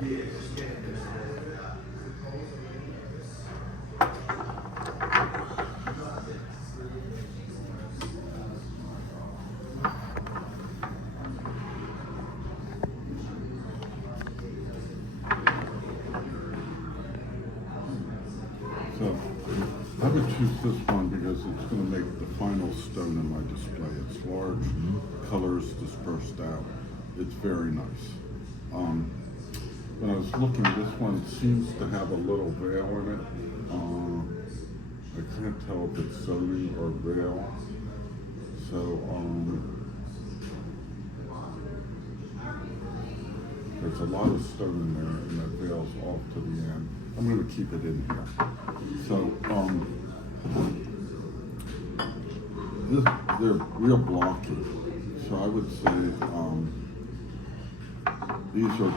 So I would choose this one because it's going to make the final stone in my display. It's large, colors dispersed out. It's very nice. When I was looking, this one seems to have a little veil in it. I can't tell if it's sewing or veil. So there's a lot of stone in there, and that veil's off to the end. I'm going to keep it in here. So they're real blocky. So I would say these are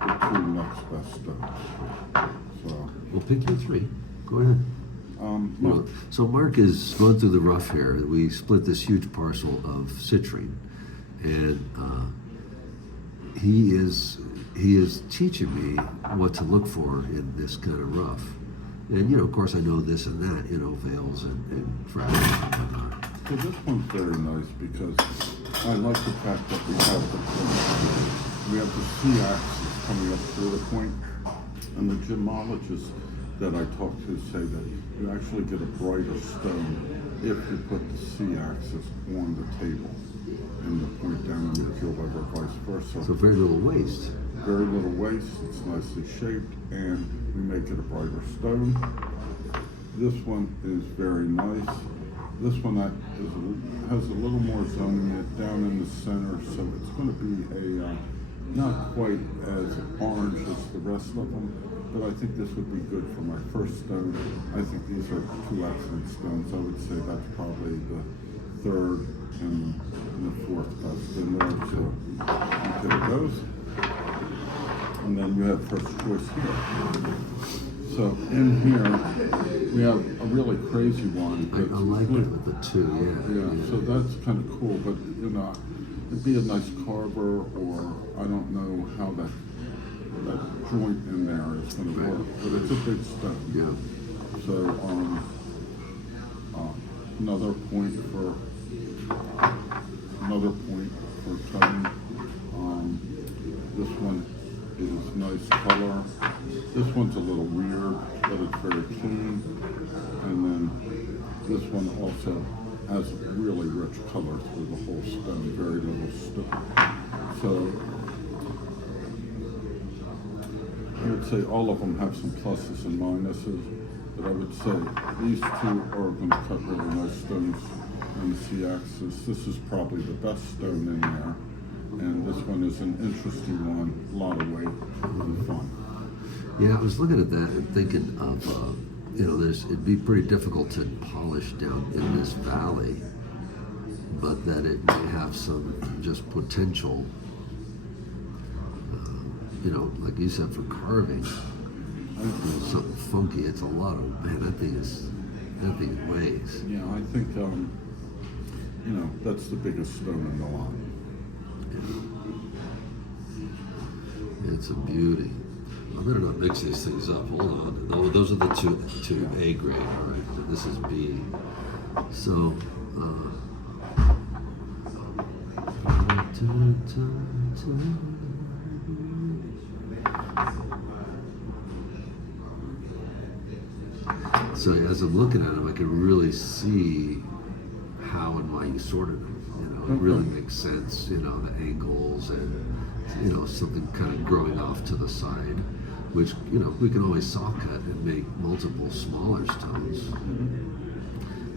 the two next best stones. So Well, pick your three. Go ahead. So Mark is going through the rough here. We split this huge parcel of citrine, and he is teaching me what to look for in this kind of rough. And of course, I know this and that, veils and fractures and whatnot. So this one's very nice because I like the fact that we have the C-axis coming up through the point, and the gemologists that I talk to say that you actually get a brighter stone if you put the C-axis on the table and the point down in the field or vice versa. So very little waste. Very little waste, it's nicely shaped, and we make it a brighter stone. This one is very nice. This one has a little more zoning down in the center, so it's going to be a not quite as orange as the rest of them, but I think this would be good for my first stone. I think these are two excellent stones. I would say that's probably the third and the fourth best in there. So okay, those. And then you have first choice here. So in here, we have a really crazy one. I like it with the two, Yeah, so that's kind of cool, but it'd be a nice carver, or I don't know how that joint in there is going to work, but it's a big stone. Yeah. So another point for cutting. This one is nice color. This one's a little weird, but it's very clean. And then this one also has really rich color through the whole stone, very little stone. So I would say all of them have some pluses and minuses, but I would say these two are going to cut really nice stones on the C-axis. This is probably the best stone in there. And this one is an interesting one, a lot of weight and fun. Yeah, I was looking at that and thinking of, it'd be pretty difficult to polish down in this valley, but that it may have some just potential, like you said, for carving. Something funky. It's a lot of, that thing weighs. Yeah, I think, that's the biggest stone in the lot. It's a beauty. I better not mix these things up. Hold on. Oh, those are the two A grade. All right. This is B. So. So as I'm looking at them, I can really see how and why you sorted them. It really makes sense, the angles and, something kind of growing off to the side, which, we can always saw cut and make multiple smaller stones.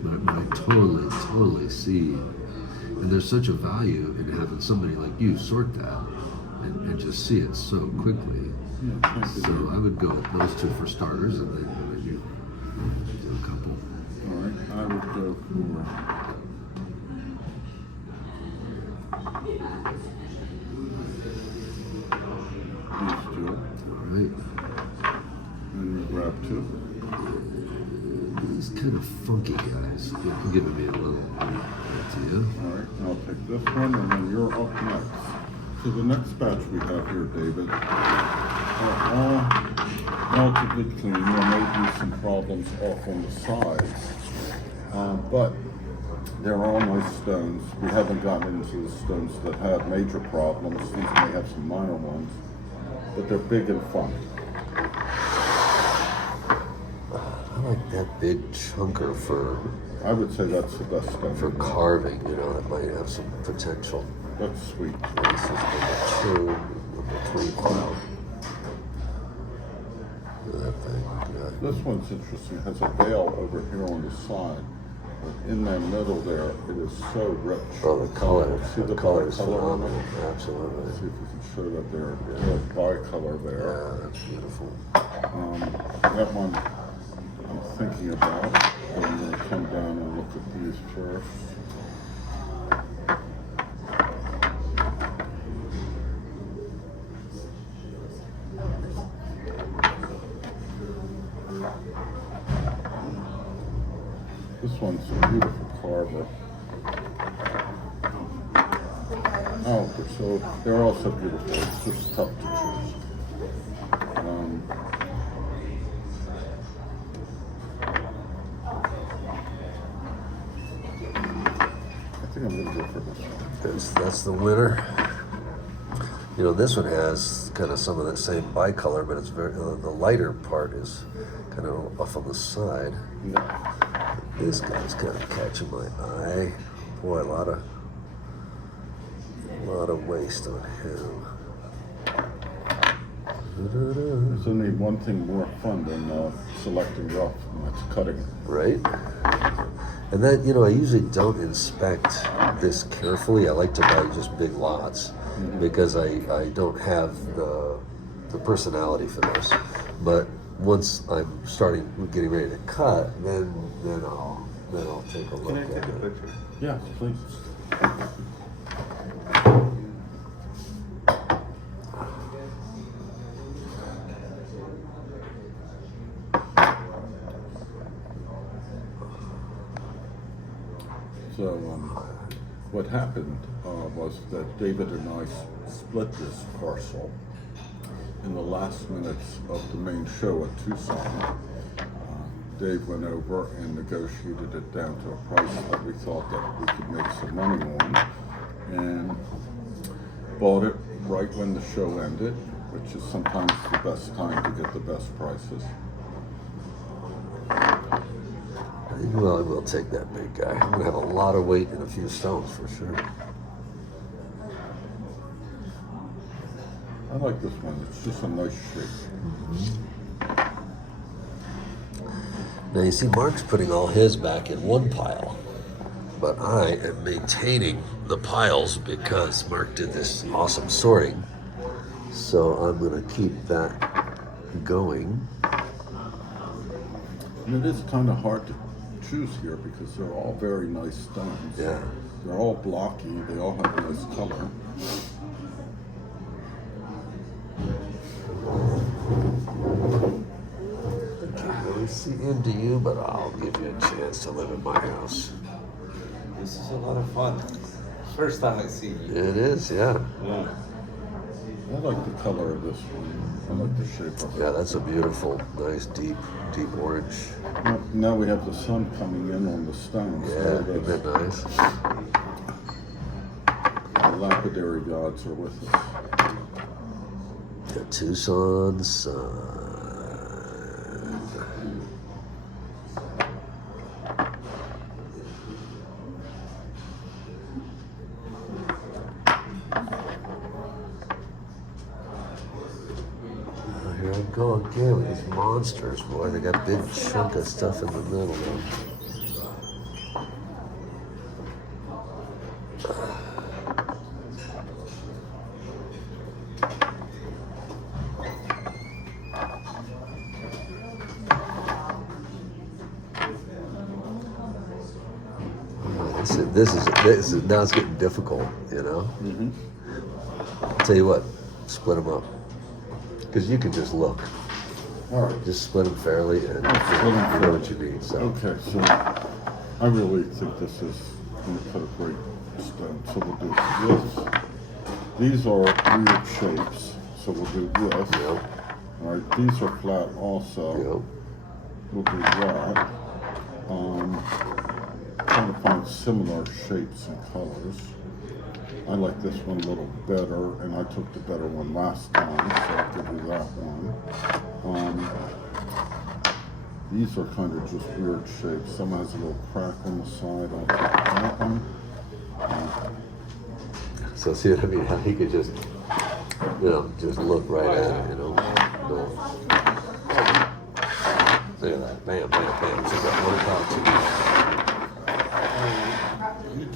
But I totally see, and there's such a value in having somebody like you sort that and just see it so quickly. Yeah, so I would go with those two for starters, and then you do a couple. All right, I would go for these two. All right. And you grab two. These kind of funky guys. You're giving me a little idea. All right, I'll pick this one, and then you're up next. So the next batch we have here, David, They're all relatively clean. There may be some problems off on the sides, but they're all nice stones. We haven't gotten into the stones that have major problems. These may have some minor ones, but they're big and fun. I like that big chunker for, I would say that's the best stone. for carving, you know, that might have some potential. That's sweet. And this is number 2, number 3 pile. Look at that thing. Yeah. This one's interesting. It has a veil over here on the side. But in that middle there, it is so rich. Oh, the color. See the color is bicolor on phenomenal. it? Absolutely. Let's see if we can show that there. There's bicolor there. Yeah, that's beautiful. That one I'm thinking about. But I'm going to come down and look at these first. This one's a beautiful carver. Oh, so they're also beautiful. It's just tough to choose. I think I'm going to go for this one. That's the winner. You know, this one has kind of some of that same bicolor, but it's very the lighter part is kind of off on the side. Yeah. This guy's kind of catching my eye. Boy, a lot of waste on him. There's only one thing more fun than selecting rough, and that's cutting. Right? And then, you know, I usually don't inspect this carefully. I like to buy just big lots because I don't have the personality for this. But once I'm getting ready to cut, then I'll take a look Can I at take a it. picture? Yeah, please. So, what happened was that David and I split this parcel in the last minutes of the main show at Tucson. Dave went over and negotiated it down to a price that we thought that we could make some money on, and bought it right when the show ended, which is sometimes the best time to get the best prices. Well, I will take that big guy. I'm gonna have a lot of weight in a few stones for sure. I like this one. It's just a nice shape. Now you see Mark's putting all his back in one pile, but I am maintaining the piles because Mark did this awesome sorting. So I'm gonna keep that going. And it is kind of hard to choose here because they're all very nice stones. Yeah. They're all blocky. They all have a nice color. I don't see into you, but I'll give you a chance to live in my house. This is a lot of fun. First time I see you. It is, yeah. Yeah. I like the color of this one. I like the shape of it. Yeah, that's a beautiful, nice, deep orange. Now we have the sun coming in on the stones. Yeah, So isn't that nice? the lapidary gods are with us. The Tucson sun. Here I go again with these monsters, boy. They got a big chunk of stuff in the middle though. This is now it's getting difficult, you know. I'll tell you what, split them up because you can just look. All right. Just split them fairly, and Split 'em you know fairly. what you need. So Okay, so I really think this is going to cut a great stone. So we'll do this. These are weird shapes. So we'll do this. you know, All right, these are flat also. Yep. We'll do that. Trying to find similar shapes and colors. I like this one a little better, and I took the better one last time, so I'll give you that one. These are kind of just weird shapes. Some has a little crack on the side. I'll take that one. So see what I mean? How he could just, just look right at it, No. Look at that. Bam, bam, bam. So got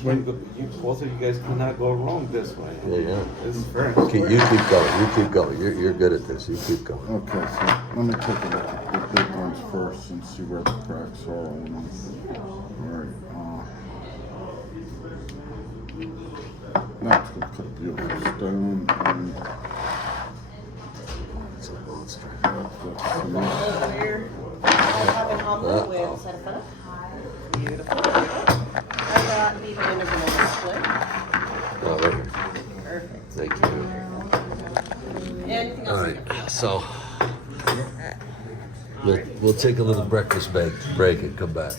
one Both of you guys cannot go wrong this way. Yeah. This is first. Okay, you keep going. You keep going. You're good at this. You keep going. Okay, so let me take a look at the big ones first and see where the cracks are on them. Alright, now it's going to put a beautiful stone and It's a monster. that's the cement. Here, I have an omelet with set of beautiful. I got the vinegar split. Oh, right here. Perfect. Thank you. Anything All else? right, so we'll take a little breakfast break and come back.